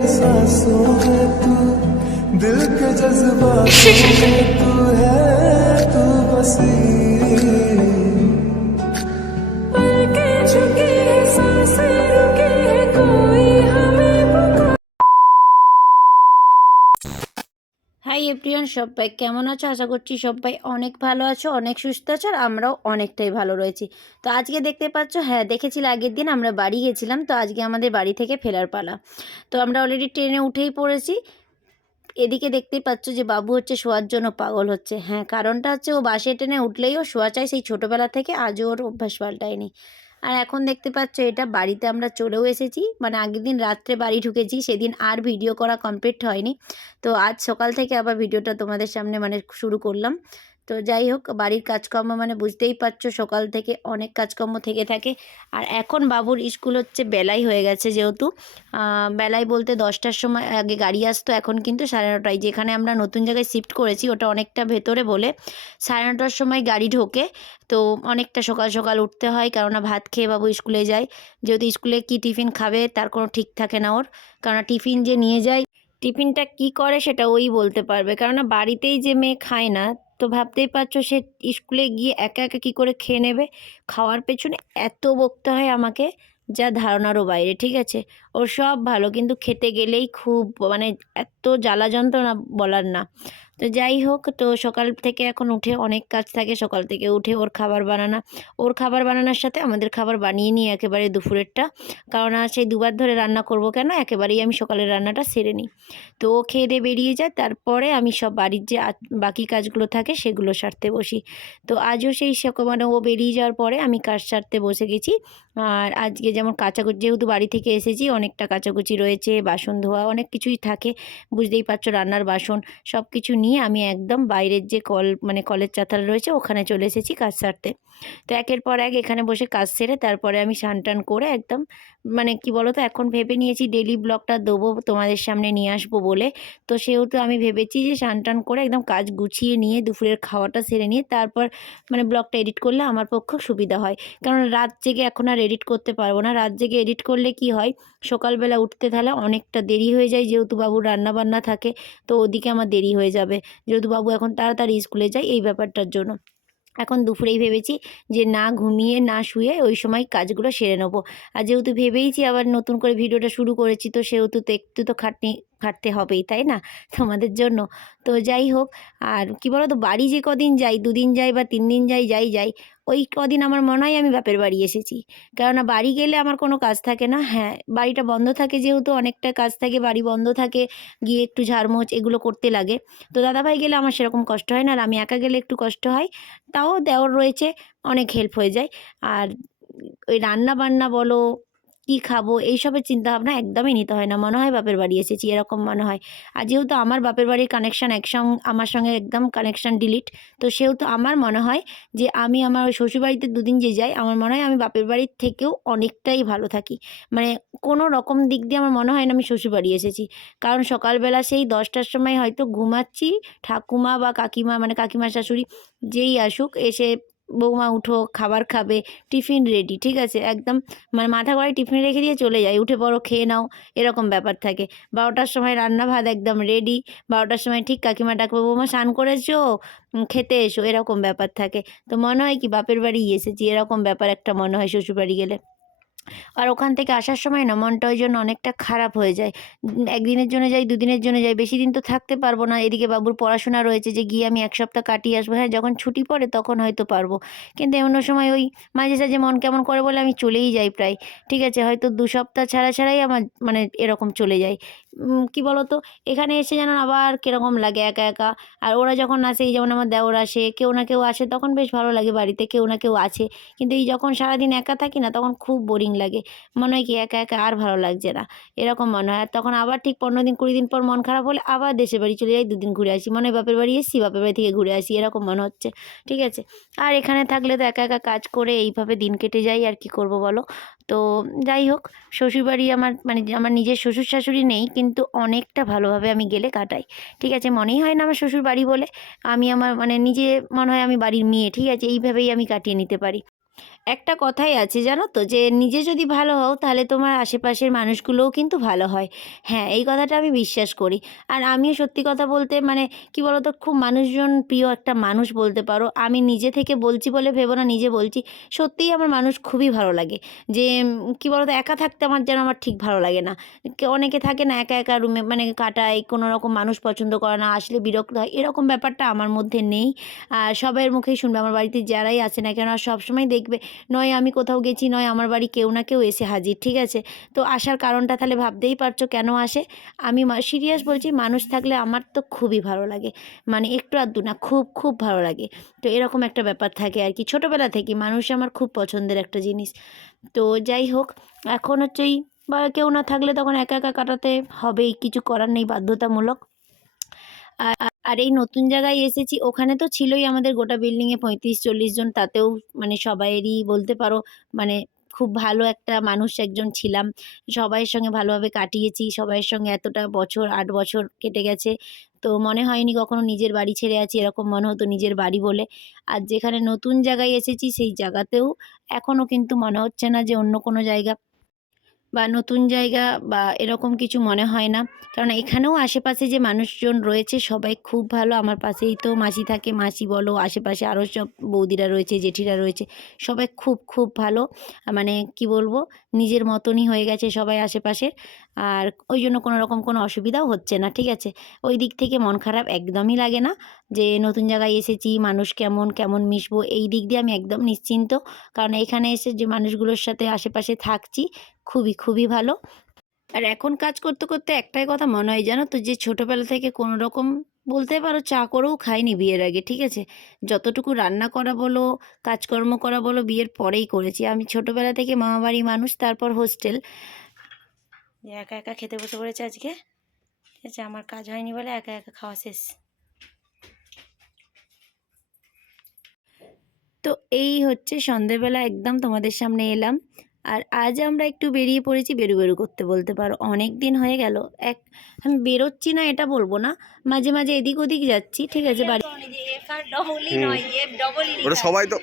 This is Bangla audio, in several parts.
सांसों है तू दिल के जज्बातों में तू है तू बसी। এভরিওয়ান, সবাই কেমন আছো? আশা করছি সবাই অনেক ভালো আছো, অনেক সুস্থ আছো, আর আমরাও অনেকটাই ভালো রয়েছি। তো আজকে দেখতে পাচ্ছ হ্যাঁ দেখেছিল আগের দিন আমরা বাড়ি গেছিলাম, তো আজকে আমাদের বাড়ি থেকে ফেরার পালা। তো আমরা অলরেডি ট্রেনে উঠেই পড়েছি। এদিকে দেখতেই পাচ্ছ যে বাবু হচ্ছে শোয়ার জন্য পাগল হচ্ছে। হ্যাঁ কারণটা হচ্ছে ও বাসে ট্রেনে উঠলেই ও শোয়া চায়, সেই ছোটোবেলা থেকে আজও ওর অভ্যাস পাল্টায়নি। আর এখন দেখতে পাচ্ছ এটা বাড়িতে আমরা চলেও এসেছি। মানে আগের দিন রাত্রে বাড়ি ঢুকেছি, সেদিন আর ভিডিও করা কমপ্লিট হয়নি। তো আজ সকাল থেকে আবার ভিডিওটা তোমাদের সামনে মানে শুরু করলাম। তো যাই হোক, বাড়ির কাজকর্ম মানে বুঝতেই পারছ, সকাল থেকে অনেক কাজকর্ম থেকে থাকে। আর এখন বাবুর স্কুল হচ্ছে বেলাই হয়ে গেছে যেহেতু। বেলায় বলতে দশটার সময় আগে গাড়ি আসতো, এখন কিন্তু সাড়ে নটায়। যেখানে আমরা নতুন জায়গায় শিফট করেছি, ওটা অনেকটা ভেতরে বলে। সাড়ে নটার সময় গাড়ি ঢোকে, তো অনেকটা সকাল সকাল উঠতে হয়, কেননা ভাত খেয়ে বাবু স্কুলে যায়। যেহেতু স্কুলে কি টিফিন খাবে, তার কোনো ঠিক থাকে না ওর। কেননা টিফিন যে নিয়ে যায়, টিফিনটা কি করে সেটা ওই বলতে পারবে। কেননা বাড়িতেই যে মেয়ে খায় না তো ভাবতেই পারছ সে স্কুলে গিয়ে একা একা কী করে খেয়ে নেবে? খাওয়ার পেছনে এত বকতে হয় আমাকে, যা ধারণারও বাইরে, ঠিক আছে? ওর সব ভালো, কিন্তু খেতে গেলেই খুব মানে এত জ্বালা যন্ত্রণা বলার না। তো যাই হোক, তো সকাল থেকে এখন উঠে অনেক কাজ থাকে। সকাল থেকে উঠে ওর খাবার বানানো। ওর খাবার বানানোর সাথে আমাদের খাবার বানিয়ে নিই একেবারে দুপুরেরটা। কারণ সেই দুবার ধরে রান্না করব কেন? একেবারেই আমি সকালের রান্নাটা সেরে নিই। তো ও খেয়ে দিয়ে বেরিয়ে যায়। তারপরে আমি সব বাড়ির যে বাকি কাজগুলো থাকে সেগুলো সারতে বসি। তো আজও সেই মানে ও বেরিয়ে যাওয়ার পরে আমি কাজ সারতে বসে গেছি। আর আজকে যেমন কাচাকুচি, যেহেতু বাড়ি থেকে এসেছি, অনেকটা কাচাকুচি রয়েছে, বাসন ধোয়া অনেক কিছুই থাকে। বুঝতেই পারছ রান্নার বাসন সব কিছু নিয়ে আমি একদম বাইরের যে কল মানে কলের চাতাল রয়েছে, ওখানে চলে এসেছি কাজ সারতে। তো একের পর এক এখানে বসে কাজ সেরে তারপরে আমি টান করে একদম মানে কি বলো তো এখন ভেবে নিয়েছি ডেলি ব্লগটা দেবো, তোমাদের সামনে নিয়ে আসব বলে। তো সেহেতু আমি ভেবেছি যে টান করে একদম কাজ গুছিয়ে নিয়ে দুপুরের খাওয়াটা সেরে নিয়ে তারপর মানে ব্লগটা এডিট করলে আমার পক্ষে সুবিধা হয়। কারণ রাত জেগে এখন আর এডিট করতে পারব না। রাত জেগে এডিট করলে কি হয়, সকালবেলা উঠতে তাহলে অনেকটা দেরি হয়ে যায়, যেহেতু বাবুর রান্না বান্না থাকে, তো ওদিকে আমার দেরি হয়ে যাবে। যেহেতু বাবু এখন তাড়াতাড়ি স্কুলে যায় এই ব্যাপারটার জন্য। এখন দুপুরেই ভেবেছি যে না ঘুমিয়ে, না শুয়ে ওই সময় কাজগুলো সেরে নেব। আর যেহেতু ভেবেইছি আবার নতুন করে ভিডিওটা শুরু করেছি, তো সেহেতু তো একটু তো খাটনি খাটতে হবেই, তাই না? তোমাদের জন্য। তো যাই হোক, আর কি বলো তো বাড়ি যে কদিন যাই, দুদিন যাই বা তিন দিন যাই যাই যাই, ওই কদিন আমার মনে হয় আমি বাপের বাড়ি এসেছি। কেননা বাড়ি গেলে আমার কোনো কাজ থাকে না। হ্যাঁ বাড়িটা বন্ধ থাকে যেহেতু অনেকটা কাজ থাকে, বাড়ি বন্ধ থাকে, গিয়ে একটু ঝাড়মোছ এগুলো করতে লাগে। তো দাদাভাই গেলে আমার সেরকম কষ্ট হয় না, আর আমি একা গেলে একটু কষ্ট হয়। তাও দেওর রয়েছে, অনেক হেল্প হয়ে যায়। আর ওই রান্না বান্না বলো কী খাব? এইসবের চিন্তাভাবনা একদমই নিতে হয় না। মনে হয় বাপের বাড়ি এসেছি, এরকম মনে হয়। আর যেহেতু আমার বাপের বাড়ির কানেকশান একসঙ্গে, আমার সঙ্গে একদম কানেকশান ডিলিট তো সেহেতু আমার মনে হয় যে আমি আমার শ্বশুরবাড়িতে দুদিন যে যাই, আমার মনে হয় আমি বাপের বাড়ির থেকেও অনেকটাই ভালো থাকি। মানে কোনো রকম দিক দিয়ে আমার মনে হয় না আমি শ্বশুরবাড়ি এসেছি। কারণ সকালবেলা সেই দশটার সময় হয়তো ঘুমাচ্ছি, ঠাকুমা বা কাকিমা মানে কাকিমা, শাশুড়ি যেই আসুক, এসে বৌমা উঠো, খাবার খাবে, টিফিন রেডি ঠিক আছে? একদম মানে মাথা করে টিফিন রেখে দিয়ে চলে যায় উঠে পড়ো, খেয়ে নাও, এরকম ব্যাপার থাকে। বারোটার সময় রান্না ভাত একদম রেডি বারোটার সময় ঠিক কাকিমা ডাকবে, বৌমা, স্নান করেছ? খেতে এসো, এরকম ব্যাপার থাকে। তো মনে হয় কি, বাপের বাড়ি এসেছি, এরকম ব্যাপার একটা মনে হয় শ্বশুর বাড়ি গেলে। আর ওখান থেকে আসার সময় না মনটা ওই জন্য অনেকটা খারাপ হয়ে যায়। একদিনের জন্য যাই, দুদিনের জন্য যাই, বেশি দিন তো থাকতে পারব না। এদিকে বাবুর পড়াশোনা রয়েছে যে গিয়ে আমি এক সপ্তাহ কাটিয়ে আসব। হ্যাঁ যখন ছুটি পড়ে তখন হয়তো পারব। কিন্তু অন্য সময় ওই মাঝে সাঝে মন কেমন করে বলে আমি চলেই যাই প্রায়। ঠিক আছে, হয়তো দু সপ্তাহ ছাড়া ছাড়াই আমার মানে এরকম চলে যায়। কি বলো তো এখানে এসে যেন আবার কীরকম লাগে একা একা। আর ওরা যখন আসে, এই যেমন আমার দেওর আসে, কেউ না কেউ আসে, তখন বেশ ভালো লাগে বাড়িতে, কেউ না কেউ আছে। কিন্তু এই যখন সারাদিন একা থাকি না, তখন খুব বোরিং লাগে। মনে হয় কি, একা একা আর ভালো লাগছে না। এরকম মনে হয়। আর তখন আবার ঠিক পনেরো দিন, কুড়ি দিন পর মন খারাপ হলে আবার দেশের বাড়ি চলে যাই, দুদিন ঘুরে আসি। মনে হয় বাপের বাড়ি এসেছি, বাপের বাড়ি থেকে ঘুরে আসি, এরকম মনে হচ্ছে। ঠিক আছে? আর এখানে থাকলে তো একা একা কাজ করে এইভাবে দিন কেটে যায়, আর কি করব বলো? তো যাই হোক, শ্বশুরবাড়ি আমার মানে আমার নিজের শ্বশুর শাশুড়ি নেই, কিন্তু অনেকটা ভালোভাবে আমি গেলে কাটাই। ঠিক আছে, মনেই হয় না আমার শ্বশুর বাড়ি বলে। আমি আমার মানে নিজে মনে হয় আমি বাড়ির মেয়ে, ঠিক আছে? এইভাবেই আমি কাটিয়ে নিতে পারি। একটা কথাই আছে জানো তো? যে নিজে যদি ভালো হও, তাহলে তোমার আশেপাশের মানুষগুলোও কিন্তু ভালো হয়। হ্যাঁ এই কথাটা আমি বিশ্বাস করি। আর আমিও সত্যি কথা বলতে মানে কি বলতো? খুব মানুষজন প্রিয় একটা মানুষ বলতে পারো। আমি নিজে থেকে বলছি বলে ভেবো না, নিজে বলছি। সত্যিই আমার মানুষ খুবই ভালো লাগে। যে কি বলতো? একা থাকতে আমার যেন আমার ঠিক ভালো লাগে না। অনেকে থাকে না একা একা রুমে মানে কাটায়, কোনো রকম মানুষ পছন্দ করে না, আসলে বিরক্ত হয়। এরকম ব্যাপারটা আমার মধ্যে নেই। আর সবাইয়ের মুখেই শুনবে। আমার বাড়িতে যারাই আছে না কেন, সবসময় দেখবে নয় আমি কোথাও গেছি, নয় আমার বাড়ি কেউ না কেউ এসে হাজির, ঠিক আছে? তো আসার কারণটা তাহলে ভাবতেই পারছ কেন আসে? আমি সিরিয়াস বলছি মানুষ থাকলে আমার তো খুবই ভালো লাগে। মানে একটু আধটু না, খুব খুব ভালো লাগে। তো এরকম একটা ব্যাপার থাকে আর কি। ছোটোবেলা থেকে মানুষ আমার খুব পছন্দের একটা জিনিস। তো যাই হোক, এখন হচ্ছে এই বা কেউ না থাকলে তখন একা একা কাটাতে হবেই, কিছু করার নেই, বাধ্যতামূলক। আর এই নতুন জায়গায় এসেছি, ওখানে তো ছিলই আমাদের গোটা বিল্ডিংয়ে পঁয়ত্রিশ, চল্লিশ জন, তাতেও মানে সবাইয়েরই বলতে পারো মানে খুব ভালো একটা মানুষ একজন ছিলাম। সবাইয়ের সঙ্গে ভালোভাবে কাটিয়েছি, সবাইয়ের সঙ্গে এতটা বছর, আট বছর কেটে গেছে। তো মনে হয়নি কখনো নিজের বাড়ি ছেড়ে আছি, এরকম মনে হতো নিজের বাড়ি বলে। আর যেখানে নতুন জায়গায় এসেছি, সেই জায়গাতেও এখনও কিন্তু মনে হচ্ছে না যে অন্য কোনো জায়গা বা নতুন জায়গা বা এরকম কিছু মনে হয় না। কারণ এখানেও আশেপাশে যে মানুষজন রয়েছে সবাই খুব ভালো। আমার পাশেই তো মাসি থাকে। মাসি বলো, আশেপাশে আরও সব বৌদিরা রয়েছে, জেঠিরা রয়েছে, সবাই খুব খুব ভালো। মানে কি বলব? নিজের মতনই হয়ে গেছে সবাই আশেপাশের। আর ওই জন্য কোনো রকম কোনো অসুবিধাও হচ্ছে না, ঠিক আছে? ওই দিক থেকে মন খারাপ একদমই লাগে না যে নতুন জায়গায় এসেছি, মানুষ কেমন কেমন মিশবো, এই দিক দিয়ে আমি একদম নিশ্চিন্ত। কারণ এখানে এসে যে মানুষগুলোর সাথে আশেপাশে থাকছি, খুবই খুবই ভালো। আর এখন কাজ করতে করতে একটাই কথা মনে হয় জানো তো? যে ছোটোবেলা থেকে কোনো রকম বলতে পারো চা করেও খাইনি বিয়ের আগে ঠিক আছে? যতটুকু রান্না করা বলো কাজকর্ম করা বলো বিয়ের পরেই করেছি। আমি ছোটোবেলা থেকে মামাবাড়ি মানুষ তারপর হোস্টেল। একা একা খেতে বসে পড়েছে আজকে? ঠিক আছে আমার কাজ হয়নি বলে একা একা খাওয়া শেষ। তো এই হচ্ছে সন্ধেবেলা একদম তোমাদের সামনে এলাম। আর আজ আমরা একটু বেরিয়ে পড়েছি বেরু বেরু করতে বলতে পারো। অনেক দিন হয়ে গেল। এক আমি বেরোচ্ছি না এটা বলব না। মাঝে মাঝে এদিক ওদিক যাচ্ছি ঠিক আছে বাড়ি ওটা সবাই তো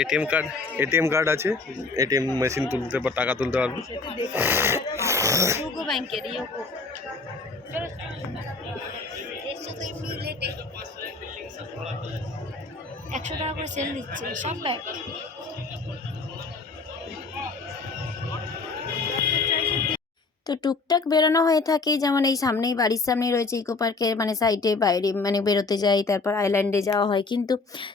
এটিএম কার্ড এটিএম কার্ড আছে। এটিএম মেশিন তুলতে পার টাকা তুলতে পারবে। ব্যাংকের একশো টাকা করে সেল দিচ্ছে সব ব্যাগ তো টুকটাক বেরোনো হয়ে থাকে, যেমন এই সামনেই বাড়ির সামনেই রয়েছে ইকো পার্কের মানে সাইডে বাইরে মানে বেরোতে যাই, তারপর আইল্যান্ডে যাওয়া হয়। কিন্তু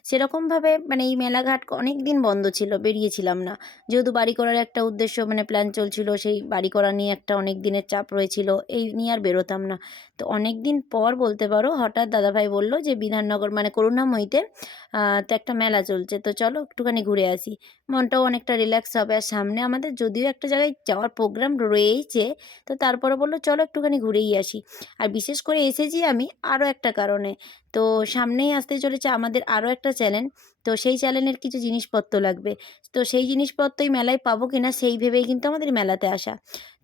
সেরকমভাবে মানে এই মেলাঘাট অনেক দিন বন্ধ ছিল, বেরিয়েছিলাম না। যেহেতু বাড়ি করার একটা উদ্দেশ্য মানে প্ল্যান চলছিল, সেই বাড়ি করা নিয়ে একটা অনেক দিনের চাপ রয়েছিল, এই নিয়ে আর বেরোতাম না। তো অনেক দিন পর বলতে পারো, হঠাৎ দাদাভাই বলল যে বিধাননগর মানে করুণাময়ীতে তো একটা মেলা চলছে। তো চলো একটুখানি ঘুরে আসি। মনটাও অনেকটা রিল্যাক্স হবে। আর সামনে আমাদের যদিও একটা জায়গায় যাওয়ার প্রোগ্রাম রয়েইছে তো তারপরে বলল, চলো একটুখানি ঘুরেই আসি। আর বিশেষ করে এসেছি আমি আরও একটা কারণে। তো সামনেই আসতে চলেছে আমাদের আরও একটা চ্যানেল। তো সেই চ্যানেলের কিছু জিনিসপত্র লাগবে। তো সেই জিনিসপত্রই মেলায় পাবো কিনা সেই ভেবেই কিন্তু আমাদের মেলাতে আসা।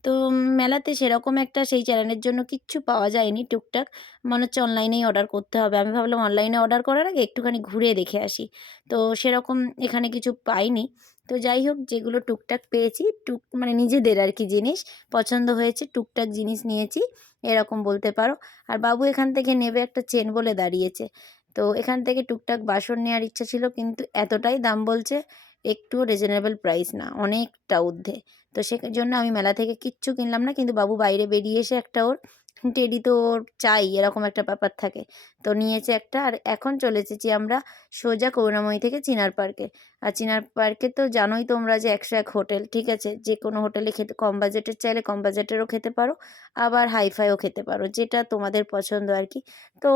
তো মেলাতে সেরকম একটা সেই চ্যানেলের জন্য কিচ্ছু পাওয়া যায়নি টুকটাক। মনে হচ্ছে অনলাইনেই অর্ডার করতে হবে। আমি ভাবলাম অনলাইনে অর্ডার করার আগে একটুখানি ঘুরে দেখে আসি। তো সেরকম এখানে কিছু পাইনি। তো যাই হোক যেগুলো টুকটাক পেয়েছি, টুক মানে নিজেদের আর কি জিনিস, পছন্দ হয়েছে, টুকটাক জিনিস নিয়েছি, এরকম বলতে পারো। আর বাবু এখান থেকে নেবে একটা চেন বলে দাঁড়িয়েছে। তো এখান থেকে টুকটাক বাসন নেওয়ার ইচ্ছা ছিল, কিন্তু এতটাই দাম বলছে, একটুও রিজনেবল প্রাইস না, অনেকটা ঊর্ধ্বে। তো সে জন্য আমি মেলা থেকে কিচ্ছু কিনলাম না, কিন্তু বাবু বাইরে বেরিয়ে এসে একটা ওর টেডি তো ওর চাই, এরকম একটা ব্যাপার থাকে। তো নিয়েছে একটা, আর এখন চলে এসেছি আমরা সোজা করুণাময়ী থেকে চিনার পার্কে। আর চিনার পার্কে তো জানোই তোমরা যে একশো এক হোটেল, ঠিক আছে? যে কোনো হোটেলে খেতে, কম বাজেটের চাইলে কম বাজেটেরও খেতে পারো, আবার হাইফাইও খেতে পারো, যেটা তোমাদের পছন্দ আর কি। তো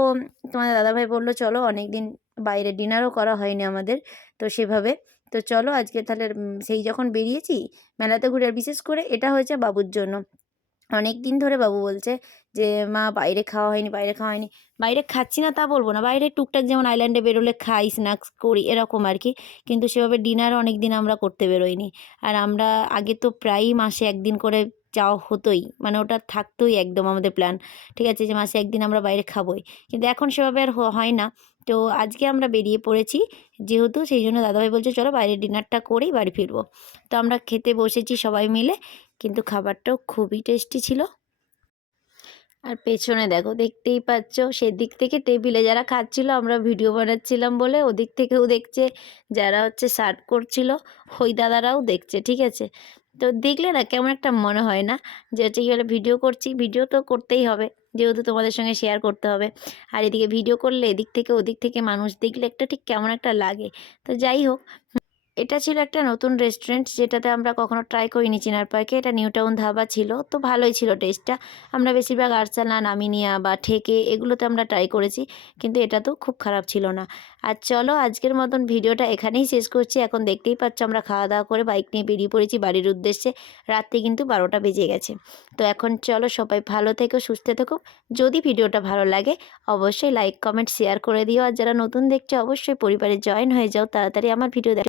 তোমাদের দাদাভাই বলল, চলো অনেক দিন বাইরে ডিনারও করা হয়নি আমাদের। তো সেভাবে, তো চলো আজকে তাহলে সেই যখন বেরিয়েছি, মেলাতে ঘুরে আর বিশেষ করে এটা হয়েছে বাবুর জন্য। অনেক দিন ধরে বাবু বলছে যে, মা, বাইরে খাওয়া হয়নি, বাইরে খাওয়া হয়নি। বাইরে খাচ্ছি না তা বলব না, বাইরে টুকটাক যেমন আইল্যান্ডে বেরোলে খাই, স্ন্যাক্স করি, এরকম আর কি কিন্তু সেভাবে ডিনার অনেক দিন আমরা করতে বেরোইনি। আর আমরা আগে তো প্রায়ই মাসে একদিন করে যাওয়া হতোই মানে ওটা থাকতোই একদম আমাদের প্ল্যান। ঠিক আছে, যে মাসে একদিন আমরা বাইরে খাবোই। কিন্তু এখন সেভাবে আর হয় না। তো আজকে আমরা বেরিয়ে পড়েছি, যেহেতু সেই জন্য দাদাভাই বলছে, চলো বাইরে ডিনারটা করেই বাড়ি ফিরবো। তো আমরা খেতে বসেছি সবাই মিলে। কিন্তু খাবারটাও খুবই টেস্টি ছিল। আর পেছনে দেখো, দেখতেই পাচ্ছ, সেদিক থেকে টেবিলে যারা খাচ্ছিল, আমরা ভিডিও বানাচ্ছিলাম বলে ওদিক থেকেও দেখছে, যারা হচ্ছে সার্ভ করছিল, ওই দাদারাও দেখছে, ঠিক আছে? তো দেখলে না কেমন একটা মনে হয় না যে হচ্ছে কি বলে ভিডিও করছি, ভিডিও তো করতেই হবে, যেহেতু তোমাদের সঙ্গে শেয়ার করতে হবে। আর এদিকে ভিডিও করলে এদিক থেকে ওদিক থেকে মানুষ দেখলে একটা ঠিক কেমন একটা লাগে। তো যাই হোক এটা ছিল একটা নতুন রেস্টুরেন্ট যেটাতে আমরা কখনো ট্রাই করিনি চিনার পার্কে এটা নিউ টাউন ধাবা ছিল, তো ভালোই ছিল টেস্টটা আমরা বেশিরভাগ আরসালা নামিনিয়া বা ঠেকে এগুলোতে আমরা ট্রাই করেছি, কিন্তু এটা তো খুব খারাপ ছিল না। আর চলো আজকের মতন ভিডিওটা এখানেই শেষ করছি। এখন দেখতেই পাচ্ছ আমরা খাওয়া দাওয়া করে বাইক নিয়ে বেরিয়ে পড়েছি বাড়ির উদ্দেশ্যে। রাত্রে কিন্তু বারোটা বেজে গেছে। তো এখন চলো সবাই ভালো থেকো, সুস্থ থেকো। যদি ভিডিওটা ভালো লাগে, অবশ্যই লাইক কমেন্ট শেয়ার করে দিও। আর যারা নতুন দেখছ, অবশ্যই পরিবারে জয়েন হয়ে যাও। তাড়াতাড়ি আমার ভিডিও দেখ